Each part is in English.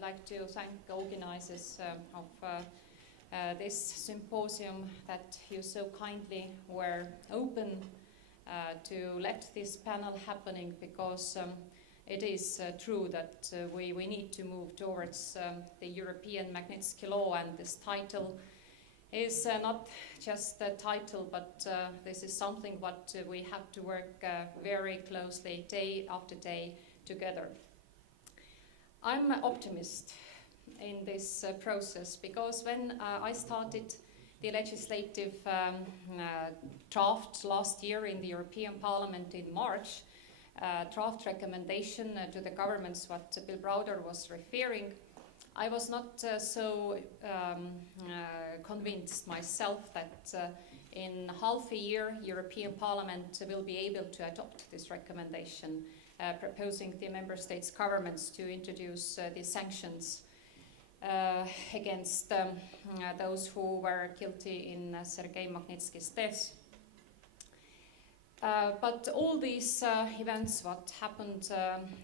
I'd like to thank the organizers of this symposium that you so kindly were open to let this panel happening, because it is true that we need to move towards the European Magnitsky law, and this title is not just a title, but this is something what we have to work very closely day after day together. I'm an optimist in this process, because when I started the legislative draft last year in the European Parliament in March, draft recommendation to the governments what Bill Browder was referring, I was not so convinced myself that in half a year European Parliament will be able to adopt this recommendation proposing the member states' governments to introduce the sanctions against those who were guilty in Sergei Magnitsky's death. But all these events, what happened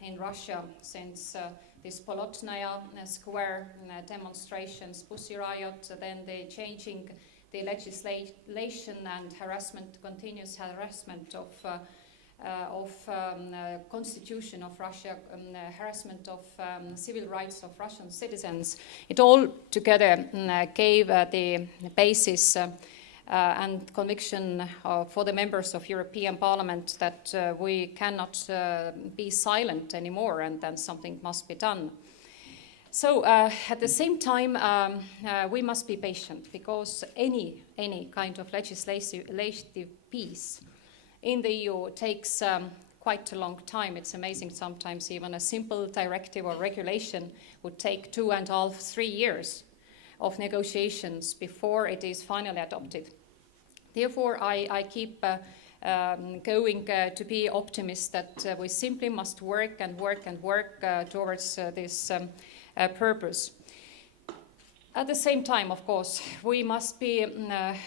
in Russia since this Polotnaya Square demonstrations, Pussy Riot, then the changing the legislation and harassment, continuous harassment of constitution of Russia, harassment of civil rights of Russian citizens. It all together gave the basis and conviction for the members of European Parliament that we cannot be silent anymore, and then something must be done. So at the same time, we must be patient, because any kind of legislative piece in the EU takes quite a long time. It's amazing, sometimes even a simple directive or regulation would take 2.5 to 3 years of negotiations before it is finally adopted. Therefore, I keep going to be optimist that we simply must work and work and work towards this purpose. At the same time, of course, we must be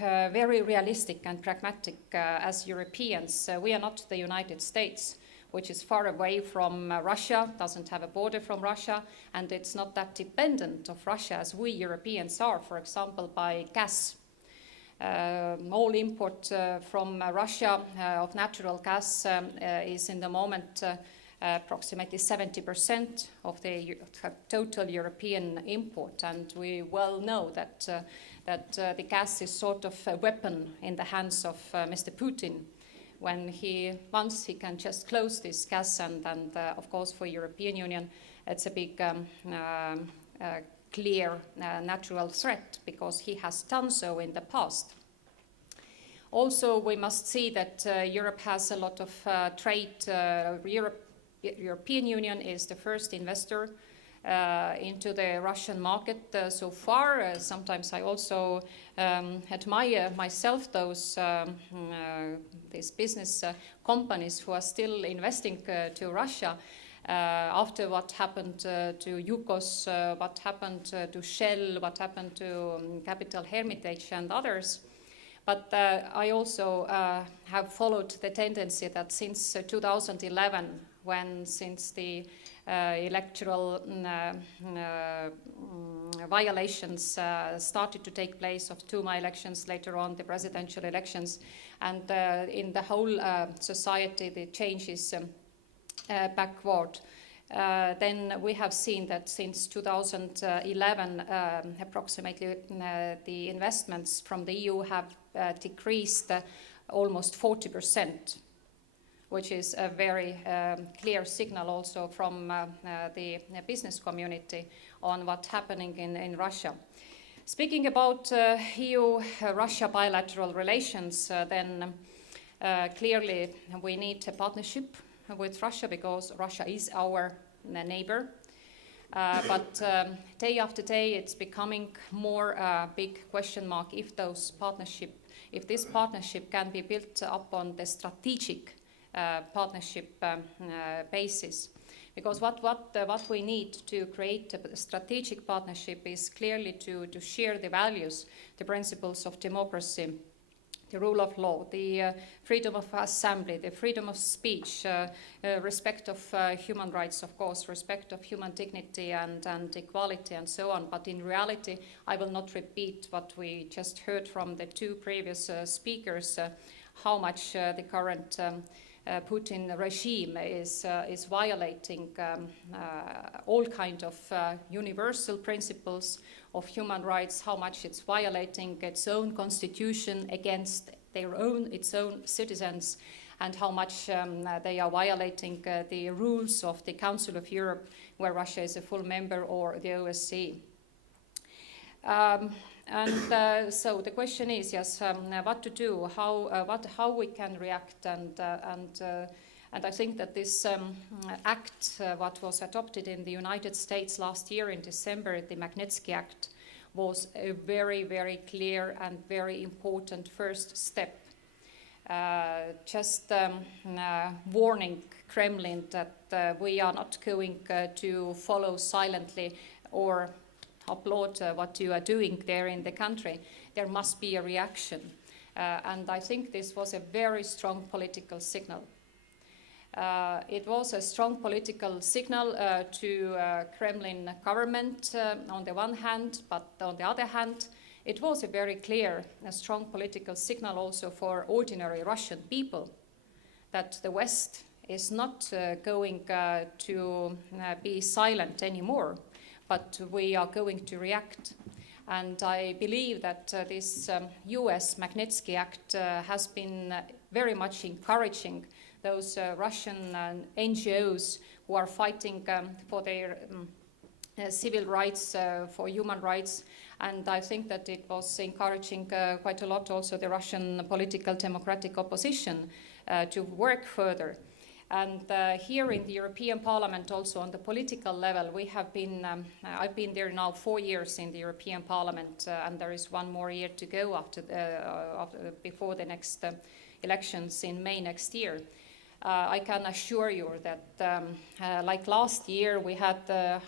very realistic and pragmatic as Europeans. We are not the United States, which is far away from Russia, doesn't have a border from Russia, and it's not that dependent of Russia as we Europeans are, for example, by gas. All import from Russia of natural gas is in the moment approximately 70% of the total European import, and we well know that the gas is sort of a weapon in the hands of Mr. Putin. When once he can just close this gas, and of course for European Union it's a big clear natural threat, because he has done so in the past. Also, we must see that Europe has a lot of trade. European Union is the first investor into the Russian market so far. Sometimes I also admire myself these business companies who are still investing to Russia after what happened to Yukos, what happened to Shell, what happened to Capital Hermitage and others. But I also have followed the tendency that since 2011, since the electoral violations started to take place of Duma elections, later on the presidential elections, and in the whole society the change is backward. Then we have seen that since 2011, approximately the investments from the EU have decreased almost 40%, which is a very clear signal also from the business community on what's happening in Russia. Speaking about EU-Russia bilateral relations, then clearly we need a partnership with Russia, because Russia is our neighbor. But day after day it's becoming more a big question mark if this partnership can be built up on the strategic partnership basis. Because what we need to create a strategic partnership is clearly to share the values, the principles of democracy, the rule of law, the freedom of assembly, the freedom of speech, respect of human rights, of course, respect of human dignity and equality and so on. But in reality, I will not repeat what we just heard from the two previous speakers, how much the current Putin regime is violating all kind of universal principles of human rights, how much it's violating its own constitution against its own citizens, and how much they are violating the rules of the Council of Europe, where Russia is a full member, or the OSCE. So the question is, yes, what to do, how we can react, and I think that this act, what was adopted in the United States last year in December, the Magnitsky Act, was a very, very clear and very important first step. Just warning Kremlin that we are not going to follow silently or applaud what you are doing there in the country. There must be a reaction. And I think this was a very strong political signal. It was a strong political signal to Kremlin government on the one hand, but on the other hand, it was a very clear, strong political signal also for ordinary Russian people that the West is not going to be silent anymore, but we are going to react. And I believe that this US Magnitsky Act has been very much encouraging those Russian NGOs who are fighting for their civil rights, for human rights. And I think that it was encouraging quite a lot also the Russian political democratic opposition to work further. And here in the European Parliament, also on the political level, we have been, I've been there now 4 years in the European Parliament, and there is 1 more year to go before the next elections in May next year. I can assure you that like last year we had,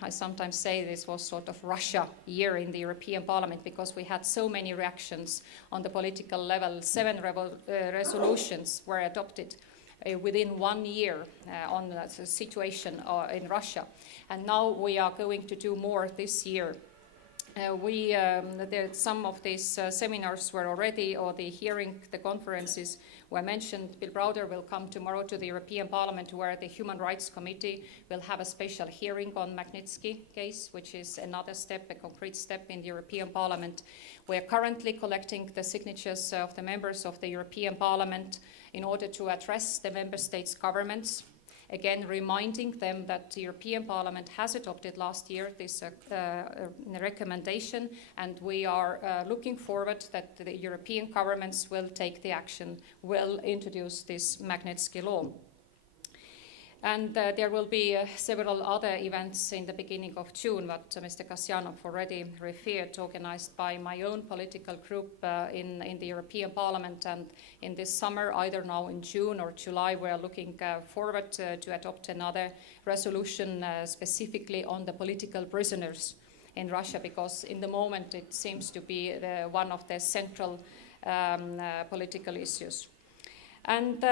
I sometimes say this was sort of Russia year in the European Parliament, because we had so many reactions on the political level. 7 resolutions were adopted within 1 year on the situation in Russia. And now we are going to do more this year. Some of these seminars were already, or the conferences were mentioned. Bill Browder will come tomorrow to the European Parliament, where the Human Rights Committee will have a special hearing on Magnitsky case, which is another step, a concrete step in the European Parliament. We are currently collecting the signatures of the members of the European Parliament in order to address the member states' governments, again reminding them that the European Parliament has adopted last year this recommendation, and we are looking forward that the European governments will take the action, will introduce this Magnitsky law. And there will be several other events in the beginning of June, what Mr. Kasyanov already referred, organized by my own political group in the European Parliament. And in this summer, either now in June or July, we are looking forward to adopt another resolution specifically on the political prisoners in Russia, because in the moment it seems to be one of the central political issues. And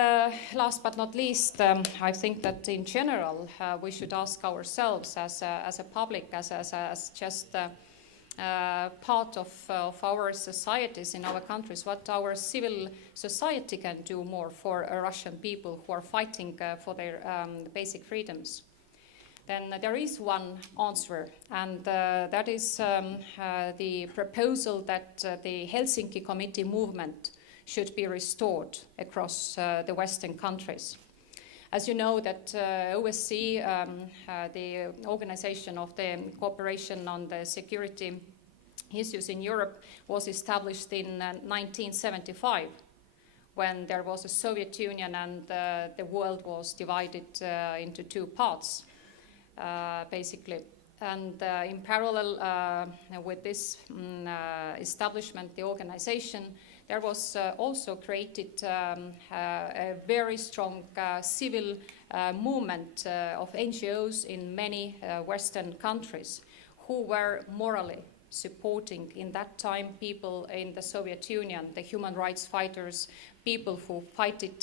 last but not least, I think that in general we should ask ourselves as a public, as just part of our societies in our countries, what our civil society can do more for Russian people who are fighting for their basic freedoms. Then there is one answer, and that is the proposal that the Helsinki Committee movement should be restored across the Western countries. As you know, that OSCE, the Organization of the Cooperation on the Security Issues in Europe, was established in 1975, when there was a Soviet Union and the world was divided into 2 parts, basically. And in parallel with this establishment, the organization, there was also created a very strong civil movement of NGOs in many Western countries who were morally supporting in that time people in the Soviet Union, the human rights fighters, people who fight it,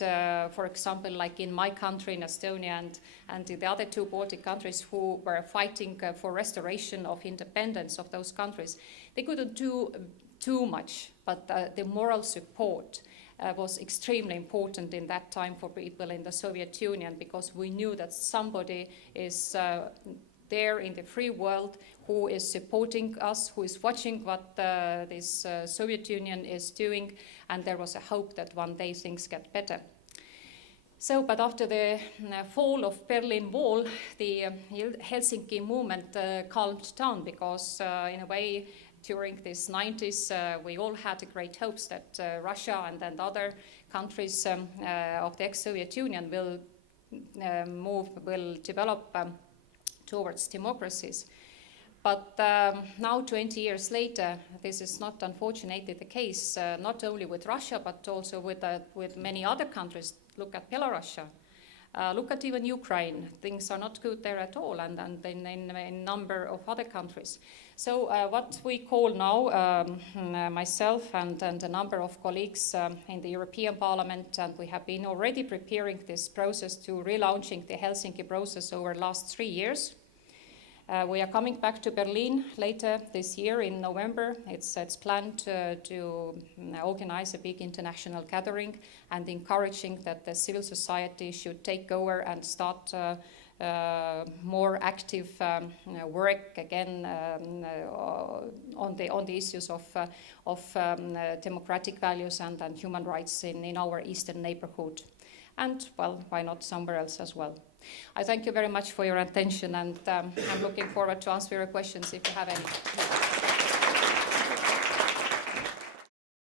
for example, like in my country, in Estonia, and the other two Baltic countries who were fighting for restoration of independence of those countries. They couldn't do too much, but the moral support was extremely important in that time for people in the Soviet Union, because we knew that somebody is there in the free world who is supporting us, who is watching what this Soviet Union is doing, and there was a hope that one day things get better. So, but after the fall of Berlin Wall, the Helsinki movement calmed down, because in a way during these 90s we all had great hopes that Russia and then other countries of the ex-Soviet Union will develop towards democracies. But now, 20 years later, this is not unfortunately the case, not only with Russia, but also with many other countries. Look at Belarus, look at even Ukraine. Things are not good there at all, and in a number of other countries. So what we call now, myself and a number of colleagues in the European Parliament, and we have been already preparing this process to relaunching the Helsinki process over the last 3 years. We are coming back to Berlin later this year in November. It's planned to organize a big international gathering and encouraging that the civil society should take over and start more active work again on the issues of democratic values and human rights in our eastern neighborhood. And, well, why not somewhere else as well? I thank you very much for your attention, and I'm looking forward to answer your questions if you have any.